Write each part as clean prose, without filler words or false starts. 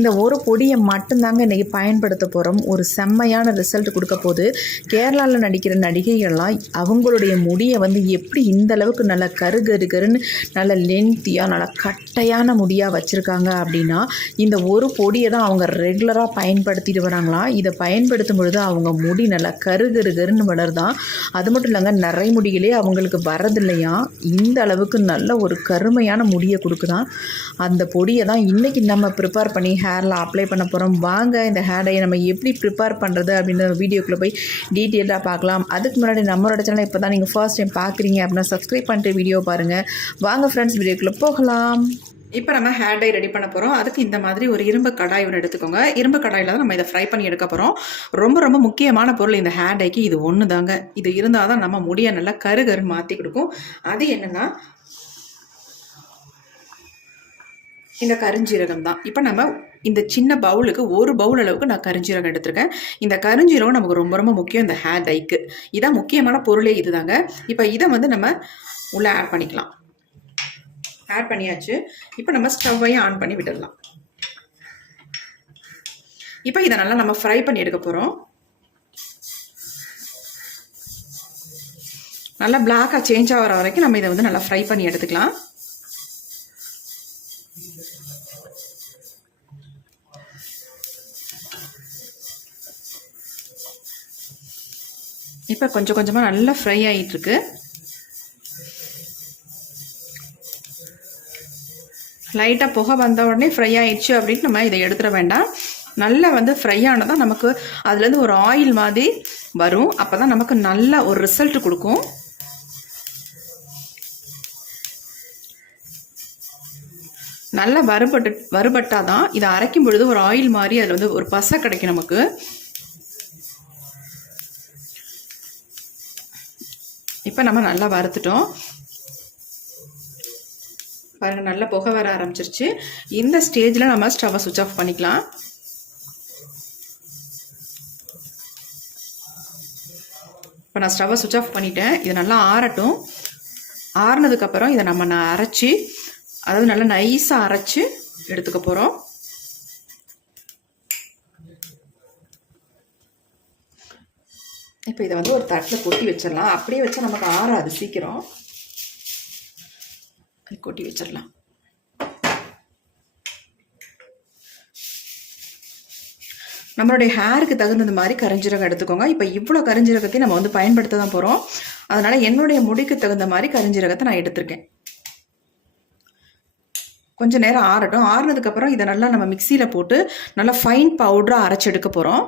இந்த ஒரு பொடியை மட்டும்தாங்க இன்றைக்கி பயன்படுத்த போகிறோம். ஒரு செம்மையான ரிசல்ட் கொடுக்க போது. கேரளாவில் நடிக்கிற நடிகைகள்லாம் அவங்களுடைய முடியை வந்து எப்படி இந்த அளவுக்கு நல்லா கருன்னு நல்ல லென்த்தியாக நல்லா கட்டையான முடியாக வச்சுருக்காங்க அப்படின்னா இந்த ஒரு பொடியை தான் அவங்க ரெகுலராக பயன்படுத்திட்டு வராங்களாம். இதை பயன்படுத்தும் பொழுது அவங்க முடி நல்லா கருன்னு வளருதான். அது மட்டும் இல்லைங்க, நிறை முடிகளே அவங்களுக்கு வரதில்லையா. இந்த அளவுக்கு நல்ல ஒரு கருமையான முடியை கொடுக்குதான். அந்த பொடியை தான் இன்றைக்கி நம்ம ப்ரிப்பேர் பண்ணி ஹேரில் அப்ளை பண்ண போகிறோம். வாங்க இந்த ஹேர் டையை நம்ம எப்படி ப்ரிப்பேர் பண்ணுறது அப்படின்னு வீடியோக்குள்ளே போய் டீட்டெயிலாக பார்க்கலாம். அதுக்கு முன்னாடி நம்மளோட சேனலை இப்போ தான் நீங்கள் ஃபர்ஸ்ட் டைம் பார்க்குறீங்க அப்படின்னா சப்ஸ்கிரைப் பண்ணிட்டு வீடியோ பாருங்கள். வாங்க ஃப்ரெண்ட்ஸ், வீடியோக்குள்ளே போகலாம். இப்போ நம்ம ஹேர் டை ரெடி பண்ண போகிறோம். அதுக்கு இந்த மாதிரி ஒரு இரும்பு கடாய் ஒன்று எடுத்துக்கோங்க. இரும்பு கடாயில் தான் நம்ம இதை ஃப்ரை பண்ணி எடுக்க போகிறோம். ரொம்ப ரொம்ப முக்கியமான பொருள் இந்த ஹேர் டைக்கு இது ஒன்று தாங்க. இது இருந்தால் தான் நம்ம முடியை நல்லா கருன்னு மாற்றி கொடுக்கும். அது என்னென்னா இந்த கருஞ்சீரகம் தான். இப்போ நம்ம இந்த சின்ன பவுலுக்கு ஒரு பவுல் அளவுக்கு நான் கருஞ்சீரகம் எடுத்திருக்கேன். இந்த கருஞ்சீரகம் நமக்கு ரொம்ப ரொம்ப முக்கியம் இந்த ஹேர் டைக்கு. இதான் முக்கியமான பொருளே இதுதாங்க. இப்போ இதை வந்து நம்ம உள்ளே ஆட் பண்ணிக்கலாம். ஆட் பண்ணியாச்சு. இப்போ நம்ம ஸ்டவ்வையும் ஆன் பண்ணி விட்டுடலாம். இப்போ இதை நல்லா நம்ம ஃப்ரை பண்ணி எடுக்க போகிறோம். நல்லா பிளாக்காக சேஞ்ச் ஆகிற வரைக்கும் நம்ம இதை வந்து நல்லா ஃப்ரை பண்ணி எடுத்துக்கலாம். இப்போ கொஞ்சம் கொஞ்சமாக நல்லா ஃப்ரை ஆகிட்டுருக்கு. லைட்டாக புகை வந்த உடனே ஃப்ரை ஆயிடுச்சு அப்படின்னு நம்ம இதை எடுத்துட வேண்டாம். நல்லா வந்து ஃப்ரை ஆனதான் நமக்கு அதுலேருந்து ஒரு ஆயில் மாதிரி வரும். அப்போ தான் நமக்கு நல்ல ஒரு ரிசல்ட் கொடுக்கும். நல்லா வறுபட்டால் தான் இதை அரைக்கும் பொழுது ஒரு ஆயில் மாதிரி அதில் வந்து ஒரு பசை கிடைக்கும் நமக்கு. இப்போ நம்ம நல்லா வறுத்துட்டோம் பாருங்கள். நல்லா புகை வர ஆரம்பிச்சிருச்சு. இந்த ஸ்டேஜில் நம்ம ஸ்டவ்வை சுவிட்ச் ஆஃப் பண்ணிக்கலாம். இப்போ நான் ஸ்டவ்வை சுவிட்ச் ஆஃப் பண்ணிட்டேன். இது நல்லா ஆறட்டும். ஆறுனதுக்கப்புறம் இதை நம்ம அரைச்சி, அதாவது நல்லா நைஸாக அரைச்சி எடுத்துக்க போகிறோம். இப்போ இதை வந்து ஒரு தட்டில் கொட்டி வச்சிடலாம். அப்படியே வச்சா நமக்கு ஆறாது சீக்கிரம். கொட்டி வச்சிடலாம். நம்மளுடைய ஹேருக்கு தகுந்த மாதிரி கரிஞ்சீரகம் எடுத்துக்கோங்க. இப்போ இவ்வளோ கரிஞ்சீரகத்தையும் நம்ம வந்து பயன்படுத்த தான் போகிறோம். அதனால் என்னுடைய முடிக்கு தகுந்த மாதிரி கரிஞ்சீரகத்தை நான் எடுத்திருக்கேன். கொஞ்சம் நேரம் ஆறட்டும். ஆறுனதுக்கப்புறம் இதை நல்லா நம்ம மிக்சியில் போட்டு நல்லா ஃபைன் பவுடராக அரைச்சி எடுக்க போகிறோம்.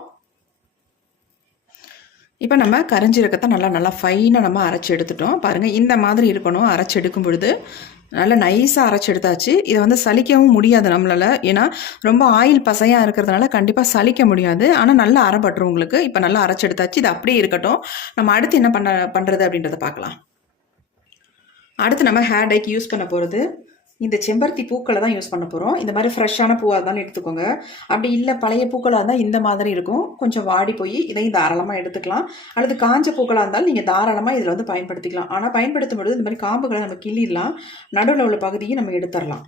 இப்போ நம்ம கரிஞ்சீரகத்தை நல்லா ஃபைனாக நம்ம அரைச்சி எடுத்துட்டோம். பாருங்கள், இந்த மாதிரி இருக்கணும். அரைச்சி எடுக்கும் பொழுது நல்லா நைஸாக அரைச்சி எடுத்தாச்சு. இதை வந்து சலிக்கவும் முடியாது நம்மளால். ஏன்னா ரொம்ப ஆயில் பசையாக இருக்கிறதுனால கண்டிப்பாக சலிக்க முடியாது. ஆனால் நல்லா அரைப்பட்டுரும் உங்களுக்கு. இப்போ நல்லா அரைச்சி எடுத்தாச்சு. இது அப்படியே இருக்கட்டும். நம்ம அடுத்து என்ன பண்ணுறது அப்படின்றத பார்க்கலாம். அடுத்து நம்ம ஹேர் டைக்கு யூஸ் பண்ண போகிறது இந்த செம்பருத்தி பூக்களை தான் யூஸ் பண்ண போகிறோம். இந்த மாதிரி ஃப்ரெஷ்ஷான பூவாக இருந்தாலும் எடுத்துக்கோங்க. அப்படி இல்லை பழைய பூக்களாக இருந்தால் இந்த மாதிரி இருக்கும், கொஞ்சம் வாடி போய் இதையும் தாராளமாக எடுத்துக்கலாம். அல்லது காஞ்ச பூக்களாக இருந்தாலும் நீங்கள் தாராளமாக இதில் வந்து பயன்படுத்திக்கலாம். ஆனால் பயன்படுத்தும் பொழுது இந்த மாதிரி காம்புகளை நம்ம கிள்ளிடலாம். நடுவில் உள்ள பகுதியை நம்ம எடுத்துடலாம்.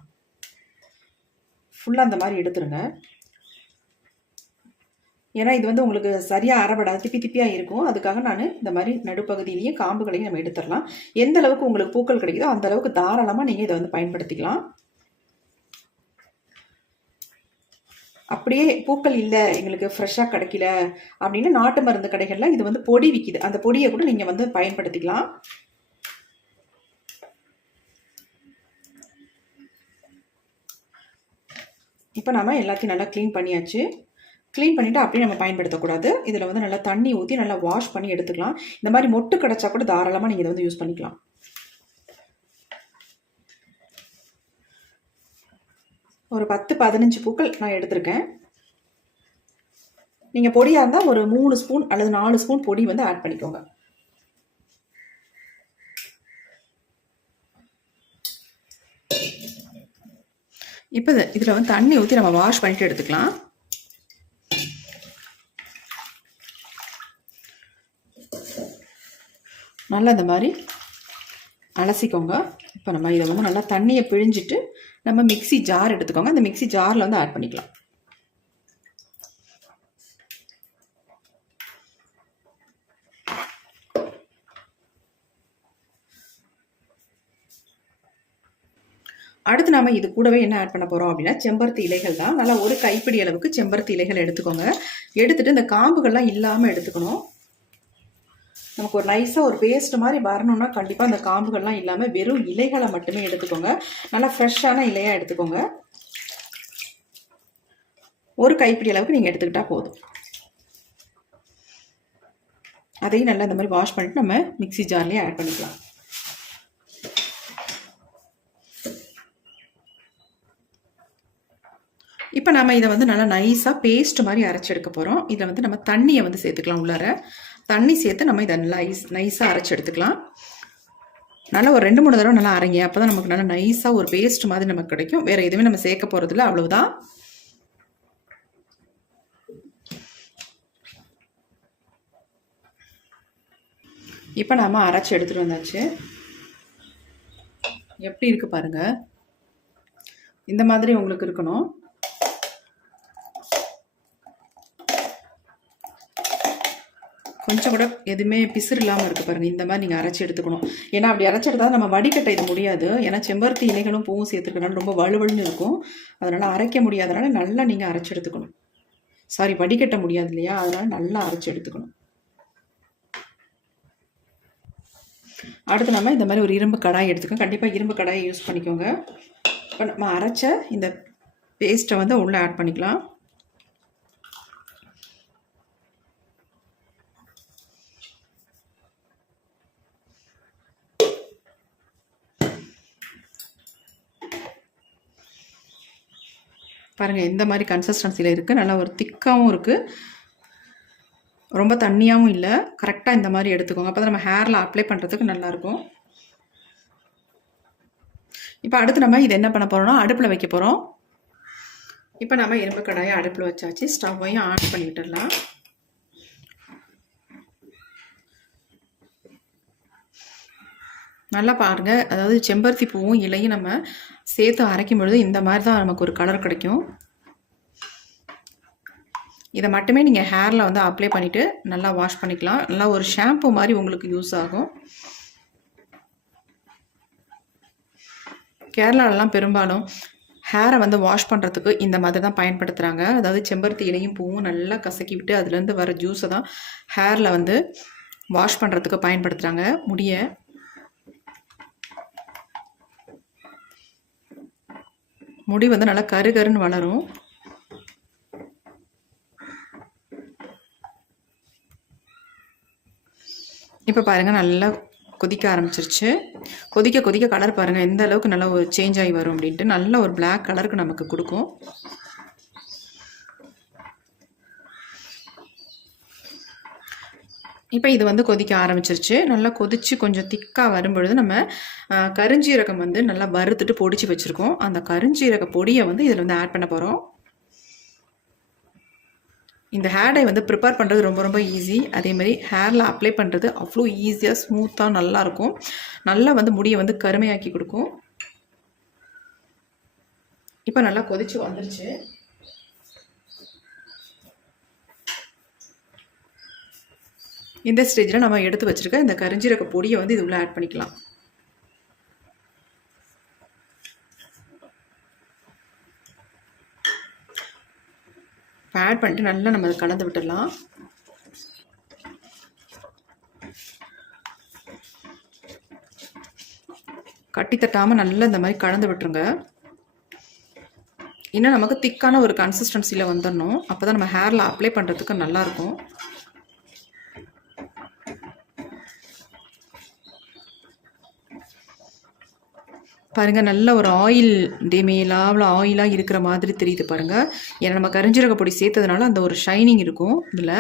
ஃபுல்லாக அந்த மாதிரி எடுத்துருங்க. ஏன்னா இது வந்து உங்களுக்கு சரியாக அரைபடாது, திப்பியாக இருக்கும். அதுக்காக நான் இந்த மாதிரி நடுப்பகுதியிலையும் காம்புகளையும் நம்ம எடுத்துடலாம். எந்த அளவுக்கு உங்களுக்கு பூக்கள் கிடைக்குதோ அந்த அளவுக்கு தாராளமாக நீங்கள் இதை வந்து பயன்படுத்திக்கலாம். அப்படியே பூக்கள் இல்லை எங்களுக்கு ஃப்ரெஷ்ஷாக கிடைக்கல அப்படின்னு நாட்டு மருந்து கடைகளில் இது வந்து பொடி விற்கிது. அந்த பொடியை கூட நீங்கள் வந்து பயன்படுத்திக்கலாம். இப்போ நம்ம எல்லாத்தையும் நல்லா க்ளீன் பண்ணியாச்சு. க்ளீன் பண்ணிவிட்டு அப்படியே நம்ம பயன்படுத்தக்கூடாது. இதில் வந்து நல்லா தண்ணி ஊற்றி நல்லா வாஷ் பண்ணி எடுத்துக்கலாம். இந்த மாதிரி மொட்டு கிடச்சா கூட தாராளமாக நீங்கள் இதை வந்து யூஸ் பண்ணிக்கலாம். ஒரு 10-15 பூக்கள் நான் எடுத்திருக்கேன். நீங்கள் பொடியாக இருந்தால் ஒரு 3 ஸ்பூன் அல்லது 4 ஸ்பூன் பொடி வந்து ஆட் பண்ணிக்கோங்க. இப்போ இதில் வந்து தண்ணி ஊற்றி நம்ம வாஷ் பண்ணிட்டு எடுத்துக்கலாம். நல்லா இந்த மாதிரி அலசிக்கோங்க. இப்போ நம்ம இதை வந்து நல்லா தண்ணியை பிழிஞ்சிட்டு நம்ம மிக்ஸி ஜார் எடுத்துக்கோங்க. அந்த மிக்ஸி ஜாரில் வந்து ஆட் பண்ணிக்கலாம். அடுத்து நாம இது கூடவே என்ன ஆட் பண்ண போகிறோம் அப்படின்னா செம்பருத்தி இலைகள் தான். நல்லா ஒரு கைப்பிடி அளவுக்கு செம்பருத்தி இலைகள் எடுத்துக்கோங்க. எடுத்துகிட்டு இந்த காம்புகள்லாம் இல்லாமல் எடுத்துக்கணும். நமக்கு ஒரு நைஸாக ஒரு பேஸ்ட் மாதிரி வரணும்னா கண்டிப்பாக அந்த காம்புகள்லாம் இல்லாமல் வெறும் இலைகளை மட்டுமே எடுத்துக்கோங்க. நல்லா ஃப்ரெஷ்ஷான இலையாக எடுத்துக்கோங்க. ஒரு கைப்பிடி அளவுக்கு நீங்கள் எடுத்துக்கிட்டால் போதும். அதையும் நல்லா இந்த மாதிரி வாஷ் பண்ணிவிட்டு நம்ம மிக்ஸி ஜார்லேயே ஆட் பண்ணிக்கலாம். இப்போ நம்ம இதை வந்து நல்லா நைஸாக பேஸ்ட் மாதிரி அரைச்சி எடுக்க போகிறோம். இதில் வந்து நம்ம தண்ணியை வந்து சேர்த்துக்கலாம். உள்ளார தண்ணி சேர்த்து நம்ம இதை நைஸாக அரைச்சி எடுத்துக்கலாம். நல்லா ஒரு 2-3 தடவை நல்லா அரைங்க. அப்போ தான் நமக்கு நல்லா நைஸாக ஒரு பேஸ்ட் மாதிரி நமக்கு கிடைக்கும். வேறு எதுவுமே நம்ம சேர்க்க போகிறதில்ல, அவ்வளவுதான். இப்போ நாம் அரைச்சி எடுத்துகிட்டு வந்தாச்சு. எப்படி இருக்குது பாருங்கள். இந்த மாதிரி உங்களுக்கு இருக்கணும். கொஞ்சம் கூட எதுவுமே பிசுறு இல்லாமல் இருக்குது பாருங்கள். இந்த மாதிரி நீங்கள் அரைச்சி எடுத்துக்கணும். ஏன்னா அப்படி அரைச்சி எடுத்தால் நம்ம வடிகட்ட இது முடியாது. ஏன்னா செம்பருத்தி இலைகளும் பூவும் சேர்த்துக்கனால ரொம்ப வலுவலுன்னு இருக்கும். அதனால் அரைக்க முடியாதனால நல்லா நீங்கள் அரைச்சி எடுத்துக்கணும். சாரி, வடிகட்ட முடியாது இல்லையா, அதனால் நல்லா அரைச்சி எடுத்துக்கணும். அடுத்து நம்ம இந்த மாதிரி ஒரு இரும்பு கடாய் எடுத்துக்கோங்க. கண்டிப்பாக இரும்பு கடாயை யூஸ் பண்ணிக்கோங்க. இப்போ நம்ம அரைச்ச இந்த பேஸ்ட்டை வந்து உள்ளே ஆட் பண்ணிக்கலாம். பாருங்கள் இந்த மாதிரி கன்சிஸ்டன்சியில் இருக்குது. நல்லா ஒரு திக்காகவும் இருக்குது, ரொம்ப தண்ணியாகவும் இல்லை. கரெக்டாக இந்த மாதிரி எடுத்துக்கோங்க. அப்போ தான் நம்ம ஹேரில் அப்ளை பண்ணுறதுக்கு நல்லாயிருக்கும். இப்போ அடுத்து நம்ம இது என்ன பண்ண போகிறோம்னா அடுப்பில் வைக்க போகிறோம். இப்போ நம்ம இரும்பு கடாயை அடுப்பில் வச்சாச்சு. ஸ்டவ்வையும் ஆன் பண்ணி விட்டுடலாம். நல்லா பாருங்கள். அதாவது செம்பருத்தி பூவும் இலையும் நம்ம சேர்த்து அரைக்கும் பொழுது இந்த மாதிரி தான் நமக்கு ஒரு கலர் கிடைக்கும். இதை மட்டுமே நீங்கள் ஹேரில் வந்து அப்ளை பண்ணிவிட்டு நல்லா வாஷ் பண்ணிக்கலாம். நல்லா ஒரு ஷாம்பு மாதிரி உங்களுக்கு யூஸ் ஆகும். கேரளாலெலாம் பெரும்பாலும் ஹேரை வந்து வாஷ் பண்ணுறதுக்கு இந்த மாதிரி தான் பயன்படுத்துகிறாங்க. அதாவது செம்பருத்தி இலையும் பூவும் நல்லா கசக்கி விட்டு அதுலேருந்து வர ஜூஸை தான் ஹேரில் வந்து வாஷ் பண்ணுறதுக்கு பயன்படுத்துகிறாங்க. முடி வந்து நல்லா கருகருன்னு வளரும். இப்போ பாருங்கள் நல்லா கொதிக்க ஆரம்பிச்சிருச்சு. கொதிக்க கொதிக்க கலர் பாருங்கள் எந்த அளவுக்கு நல்லா ஒரு சேஞ்ச் ஆகி வரும் அப்படின்ட்டு. நல்ல ஒரு பிளாக் கலருக்கு நமக்கு கொடுக்கும். இப்போ இது வந்து கொதிக்க ஆரம்பிச்சிருச்சு. நல்லா கொதித்து கொஞ்சம் திக்காக வரும்பொழுது நம்ம கருஞ்சீரகம் வந்து நல்லா வறுத்துட்டு பொடிச்சு வச்சுருக்கோம். அந்த கருஞ்சீரக பொடியை வந்து இதில் வந்து ஆட் பண்ண போகிறோம். இந்த ஹேர் டை வந்து ப்ரிப்பேர் பண்ணுறது ரொம்ப ரொம்ப ஈஸி. அதேமாதிரி ஹேரில் அப்ளை பண்ணுறது அவ்வளோ ஈஸியாக ஸ்மூத்தாக நல்லாயிருக்கும். நல்லா வந்து முடியை வந்து கருமையாக்கி கொடுக்கும். இப்போ நல்லா கொதிச்சு வந்துருச்சு. இந்த ஸ்டேஜில் நம்ம எடுத்து வச்சுருக்க இந்த கருஞ்சீரக பொடியை வந்து இது உள்ள ஆட் பண்ணிக்கலாம். ஆட் பண்ணிட்டு நல்லா நம்ம அதை கலந்து விட்டுடலாம். கட்டி தட்டாமல் நல்லா இந்த மாதிரி கலந்து விட்டுருங்க. இன்னும் நமக்கு திக்கான ஒரு கன்சிஸ்டன்சியில் வந்துடணும். அப்போ தான் நம்ம ஹேரில் அப்ளை பண்ணுறதுக்கு நல்லாயிருக்கும். பாருங்கள் நல்ல ஒரு ஆயில் டேமேலாவில் ஆயிலாக இருக்கிற மாதிரி தெரியுது பாருங்கள். ஏன்னா நம்ம கரிஞ்சீரக பொடி சேர்த்ததுனால அந்த ஒரு ஷைனிங் இருக்கும். இதில்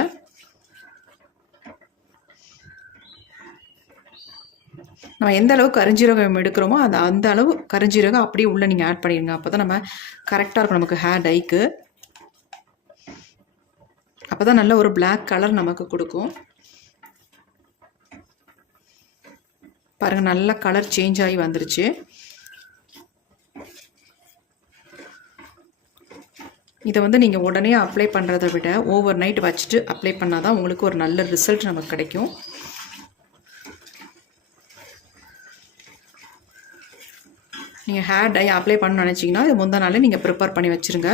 நம்ம எந்த அளவு கரிஞ்சீரகம் எடுக்கிறோமோ அந்த அளவு கரிஞ்சீரகம் அப்படியே உள்ளே நீங்கள் ஆட் பண்ணிடுங்க. அப்போ தான் நம்ம கரெக்டாக இருக்கும் நமக்கு ஹேர் டைக்கு. அப்போ தான் நல்ல ஒரு பிளாக் கலர் நமக்கு கொடுக்கும். பாருங்கள் நல்லா கலர் சேஞ்ச் ஆகி வந்துருச்சு. இதை வந்து நீங்கள் உடனே அப்ளை பண்ணுறதை விட ஓவர் நைட் வச்சுட்டு அப்ளை பண்ணால் தான் உங்களுக்கு ஒரு நல்ல ரிசல்ட் நமக்கு கிடைக்கும். நீங்கள் ஹேர் டை அப்ளை பண்ணணும்னு நினச்சிங்கன்னா இது முந்தின நாளே நீங்கள் ப்ரிப்பேர் பண்ணி வச்சுருங்க.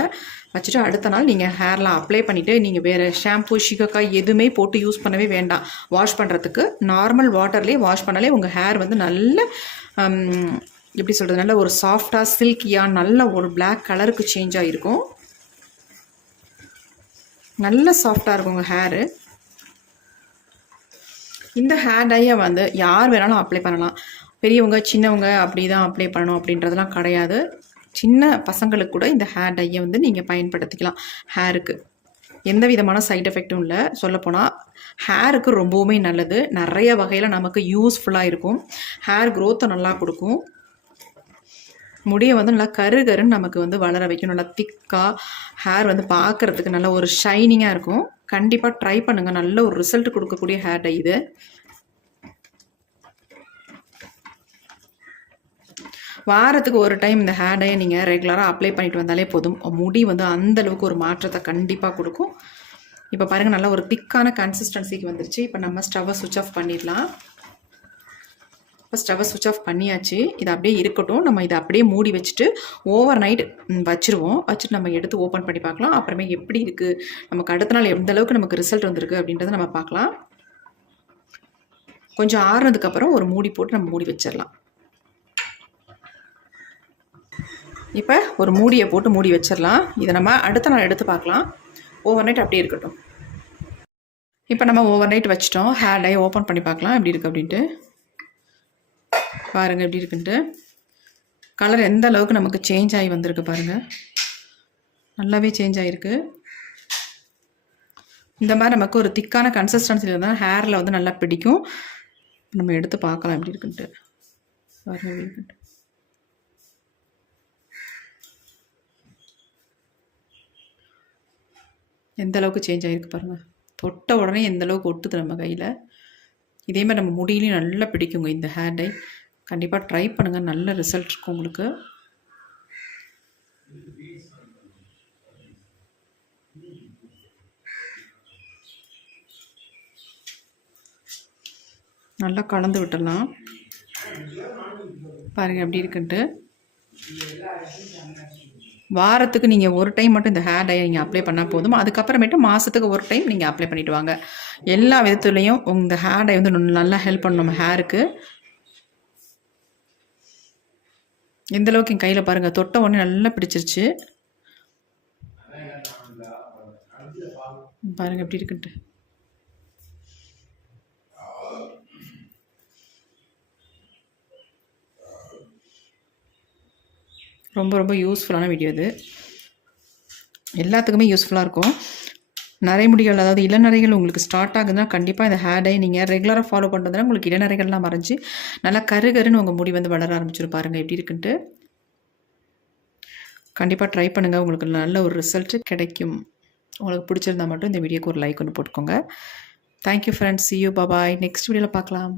வச்சுட்டு அடுத்த நாள் நீங்கள் ஹேரில் அப்ளை பண்ணிவிட்டு நீங்கள் வேறு ஷாம்பு ஷிகக்காய் எதுவுமே போட்டு யூஸ் பண்ணவே வேண்டாம். வாஷ் பண்ணுறதுக்கு நார்மல் வாட்டர்லேயே வாஷ் பண்ணாலே உங்கள் ஹேர் வந்து நல்ல எப்படி சொல்கிறது, நல்ல ஒரு சாஃப்டாக சில்கியாக நல்ல ஒரு பிளாக் கலருக்கு சேஞ்ச் ஆகிருக்கும். நல்ல சாஃப்டாக இருக்கும் உங்கள் ஹேரு. இந்த ஹேர் டையை வந்து யார் வேணாலும் அப்ளை பண்ணலாம். பெரியவங்க சின்னவங்க அப்படி தான் அப்ளை பண்ணணும் அப்படின்றதெல்லாம் கிடையாது. சின்ன பசங்களுக்கு கூட இந்த ஹேர் டையை வந்து நீங்கள் பயன்படுத்திக்கலாம். ஹேருக்கு எந்த விதமான சைட் எஃபெக்டும் இல்லை. சொல்லப்போனால் ஹேருக்கு ரொம்பவுமே நல்லது. நிறைய வகையில் நமக்கு யூஸ்ஃபுல்லாக இருக்கும். ஹேர் க்ரோத்தை நல்லா கொடுக்கும். முடியை வந்து நல்லா கருன்னு நமக்கு வந்து வளர வைக்கும். நல்லா திக்காக ஹேர் வந்து பார்க்குறதுக்கு நல்ல ஒரு ஷைனிங்காக இருக்கும். கண்டிப்பாக ட்ரை பண்ணுங்கள். நல்ல ஒரு ரிசல்ட் கொடுக்கக்கூடிய ஹேர் டை இது. வாரத்துக்கு ஒரு டைம் இந்த ஹேர் டையை நீங்கள் ரெகுலராக அப்ளை பண்ணிட்டு வந்தாலே போதும். முடி வந்து அந்தளவுக்கு ஒரு மாற்றத்தை கண்டிப்பாக கொடுக்கும். இப்போ பாருங்கள், நல்லா ஒரு திக்கான கன்சிஸ்டன்சிக்கு வந்துருச்சு. இப்போ நம்ம ஸ்டவ்வை சுவிட்ச் ஆஃப் பண்ணிடலாம். இப்போ ஸ்டவ்வை சுவிட்ச் ஆஃப் பண்ணியாச்சு. இது அப்படியே இருக்கட்டும். நம்ம இதை அப்படியே மூடி வச்சுட்டு ஓவர் நைட் வச்சுருவோம். வச்சுட்டு நம்ம எடுத்து ஓப்பன் பண்ணி பார்க்கலாம். அப்புறமே எப்படி இருக்குது, நமக்கு அடுத்த நாள் எந்த அளவுக்கு நமக்கு ரிசல்ட் வந்திருக்கு அப்படின்றத நம்ம பார்க்கலாம். கொஞ்சம் ஆறுனதுக்கப்புறம் ஒரு மூடி போட்டு நம்ம மூடி வச்சிடலாம். இப்போ ஒரு மூடியை போட்டு மூடி வச்சிடலாம். இதை நம்ம அடுத்த நாள் எடுத்து பார்க்கலாம். ஓவர் நைட் அப்படியே இருக்கட்டும். இப்போ நம்ம ஓவர் நைட் வச்சிட்டோம். ஹேர் டை ஓப்பன் பண்ணி பார்க்கலாம் எப்படி இருக்குது அப்படின்ட்டு. பாருங்கள் எப்படி இருக்குன்ட்டு. கலர் எந்த அளவுக்கு நமக்கு சேஞ்ச் ஆகி வந்திருக்கு பாருங்கள். நல்லாவே சேஞ்ச் ஆகிருக்கு. இந்த மாதிரி நமக்கு ஒரு திக்கான கன்சிஸ்டன்சியில் இருந்தால் ஹேரில் வந்து நல்லா பிடிக்கும். நம்ம எடுத்து பார்க்கலாம் எப்படி இருக்குன்ட்டு. பாருங்கள் எப்படி இருக்குன்ட்டு. எந்த அளவுக்கு சேஞ்ச் ஆகிருக்கு பாருங்கள். தொட்ட உடனே எந்த அளவுக்கு ஒட்டுது நம்ம கையில். இதேமாதிரி நம்ம முடியிலையும் நல்லா பிடிக்குங்க இந்த ஹேர் டை. கண்டிப்பாக ட்ரை பண்ணுங்கள். நல்ல ரிசல்ட் இருக்கும் உங்களுக்கு. நல்லா கலந்து விட்டுடலாம். பாருங்கள் எப்படி இருக்குன்ட்டு. வாரத்துக்கு நீங்கள் ஒரு டைம் மட்டும் இந்த ஹேர் டையை நீங்கள் அப்ளை பண்ணால் போதும். அதுக்கப்புறமேட்டு மாதத்துக்கு ஒரு டைம் நீங்கள் அப்ளை பண்ணிவிட்டு வாங்க. எல்லா விதத்துலேயும் இந்த ஹேர் டை வந்து நல்லா ஹெல்ப் பண்ணும் நம்ம ஹேருக்கு. எந்தளவுக்கு என் கையில் பாருங்கள், தொட்ட உடனே நல்லா பிடிச்சிருச்சு. பாருங்கள் எப்படி இருக்குன்ட்டு. ரொம்ப ரொம்ப யூஸ்ஃபுல்லான வீடியோ இது. எல்லாத்துக்குமே யூஸ்ஃபுல்லாக இருக்கும். நரைமுடிகள், அதாவது இளநரைகள் உங்களுக்கு ஸ்டார்ட் ஆகுதுன்னா கண்டிப்பாக இந்த ஹேர் டை நீங்கள் ரெகுலராக ஃபாலோ பண்ணுறதுனா உங்களுக்கு இளநரைகள்லாம் மறைஞ்சி நல்லா கருன்னு உங்கள் முடி வந்து வளர ஆரம்பிச்சிடும். பாருங்கள் எப்படி இருக்குன்ட்டு. கண்டிப்பாக ட்ரை பண்ணுங்கள். உங்களுக்கு நல்ல ஒரு ரிசல்ட்டு கிடைக்கும். உங்களுக்கு பிடிச்சிருந்தா மட்டும் இந்த வீடியோக்கு ஒரு லைக் ஒன்று போட்டுக்கோங்க. Thank you friends. see you. bye bye. Next வீடியோவில் பார்க்கலாம்.